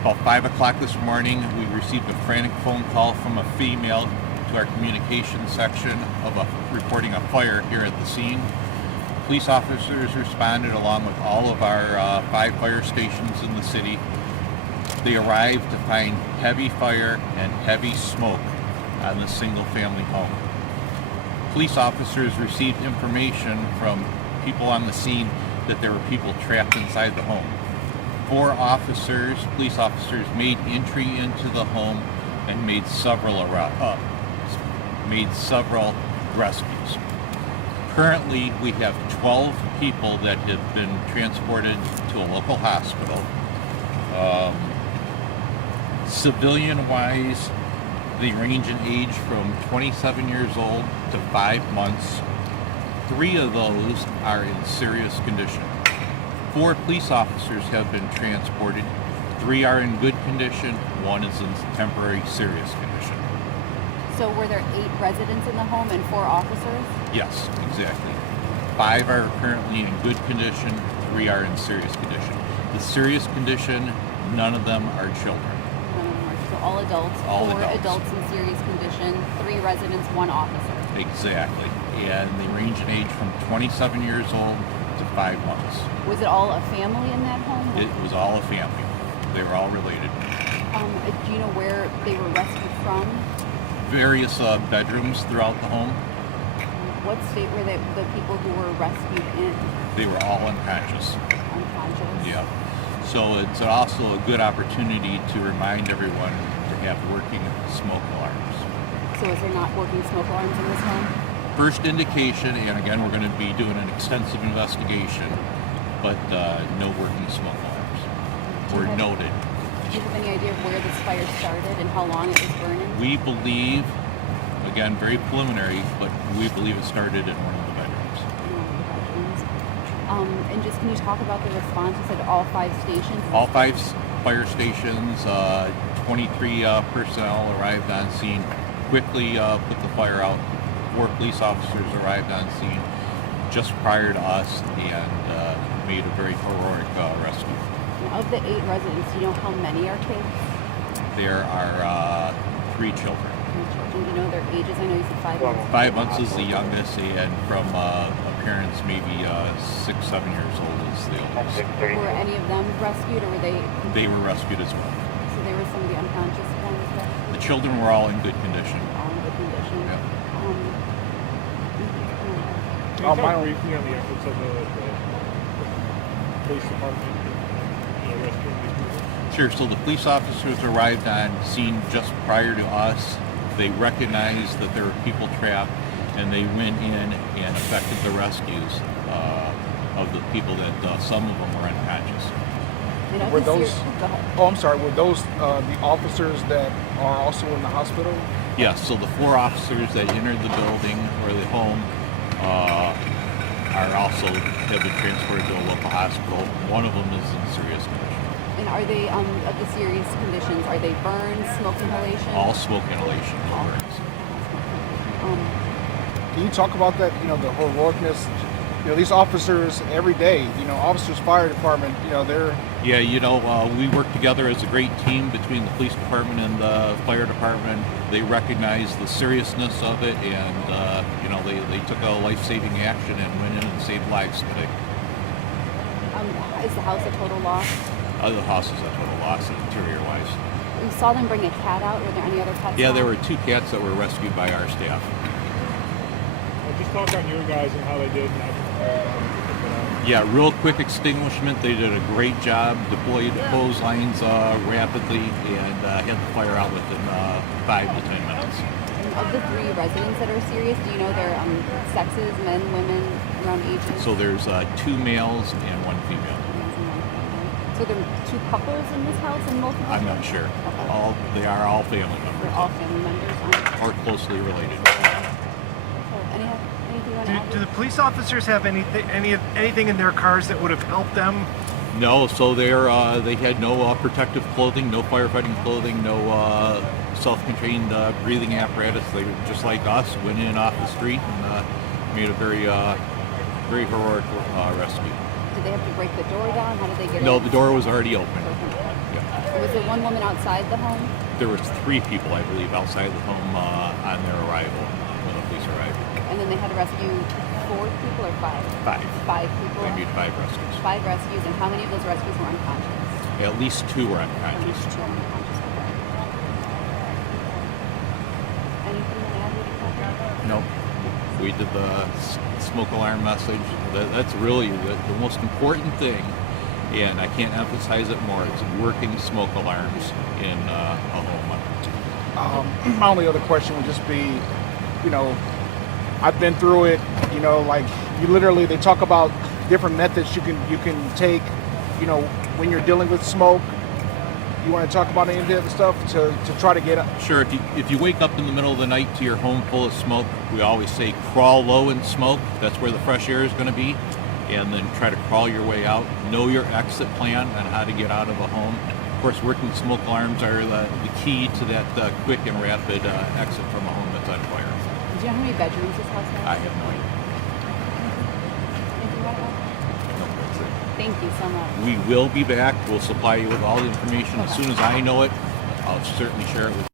About 5 o'clock this morning, we received a frantic phone call from a female to our communications section reporting a fire here at the scene. Police officers responded along with all of our 5 fire stations in the city. They arrived to find heavy fire and heavy smoke on the single-family home. Police officers received information from people on the scene that there were people trapped inside the home. 4 police officers made entry into the home and made several rescues. Currently, we have 12 people that have been transported to a local hospital. Civilian-wise, they range in age from 27 years old to 5 months. 3 of those are in serious condition. 4 police officers have been transported. 3 are in good condition. 1 is in temporary serious condition. So were there 8 residents in the home and 4 officers? Yes, exactly. 5 are currently in good condition. 3 are in serious condition. The serious condition, none of them are children. None of them are. So all adults, all 4 adults in serious condition, 3 residents, 1 officer. Exactly. And they range in age from 27 years old to 5 months. Was it all a family in that home? It was all a family. They were all related. Do you know where they were rescued from? Various bedrooms throughout the home. What state were the people who were rescued in? They were all unconscious. Unconscious? Yeah. So it's also a good opportunity to remind everyone to have working smoke alarms. So is there not working smoke alarms in this home? First indication, and again we're going to be doing an extensive investigation, but no working smoke alarms were noted. Do you have any idea of where this fire started and how long it was burning? We believe, again very preliminary, but we believe it started in one of the bedrooms. And just can you talk about the responses at all 5 stations? All 5 fire stations, 23 personnel arrived on scene, quickly put the fire out. 4 police officers arrived on scene just prior to us and made a very heroic rescue. Of the 8 residents, do you know how many are kids? There are 3 children. 3 children. Do you know their ages? I know you said 5 months. 5 months is the youngest, and from appearance, maybe 6, 7 years old is the oldest. Were any of them rescued, or were they? They were rescued as well. So they were some of the unconscious ones. The children were all in good condition. All in good condition. Yeah. Can you talk briefly on the efforts of the police department in rescuing these people? Sure. So the police officers arrived on scene just prior to us. They recognized that there were people trapped, and they went in and effected the rescues of the people that some of them were unconscious. Were those? Oh, I'm sorry. Were those the officers that are also in the hospital? Yes. So the 4 officers that entered the building or the home are also have been transported to a local hospital. One of them is in serious condition. And are they of the serious conditions? Are they burns, smoke inhalation? All smoke inhalation. No burns. Can you talk about that? The heroicness. These officers every day. Officers, fire department. They're. Yeah, we work together as a great team between the police department and the fire department. They recognize the seriousness of it, and they took a life-saving action and went in and saved lives today. Is the house a total loss? The house is a total loss, interior-wise. You saw them bring a cat out. Were there any other pets? Yeah, there were 2 cats that were rescued by our staff. Just talk on your guys and how they did. Yeah, real quick extinguishment. They did a great job, deployed hose lines rapidly, and had the fire out within 5 to 10 minutes. And of the 3 residents that are serious, do you know their sexes, men, women, around ages? So there's 2 males and 1 female. So there are 2 couples in this house and multiple? I'm not sure. Okay. They are all family members. They're all family members? Or closely related. Anything you want to add? Do the police officers have anything in their cars that would have helped them? No, so they had no protective clothing, no firefighting clothing, no self-contained breathing apparatus. They were just like us, went in off the street and made a very heroic rescue. Did they have to break the door down? How did they get in? No, the door was already open. Yeah. Was there one woman outside the home? There was 3 people, I believe, outside the home on their arrival, when the police arrived. And then they had to rescue 4 people or 5? 5. 5 people. They made 5 rescues. 5 rescues, and how many of those rescues were unconscious? At least 2 were At unconscious. least 2 unconscious. Okay. Anything to add with that? Nope. We did the smoke alarm message. That's really the most important thing, and I can't emphasize it more. It's working smoke alarms in a home. My only other question would just be, you know, I've been through it. You know, like you literally, they talk about different methods you can take. You know, when you're dealing with smoke, you want to talk about any of the stuff to try to get up. Sure, if you wake up in the middle of the night to your home full of smoke, we always say crawl low in smoke. That's where the fresh air is going to be. And then try to crawl your way out. Know your exit plan on how to get out of a home. Of course, working smoke alarms are the key to that quick and rapid exit from a home that's on fire. Do you know how many bedrooms this house has? I have no idea. Anything you want to add? No, that's it. Thank you so much. We will be back. We'll supply you with all the information as soon as I know it. I'll certainly share it with you.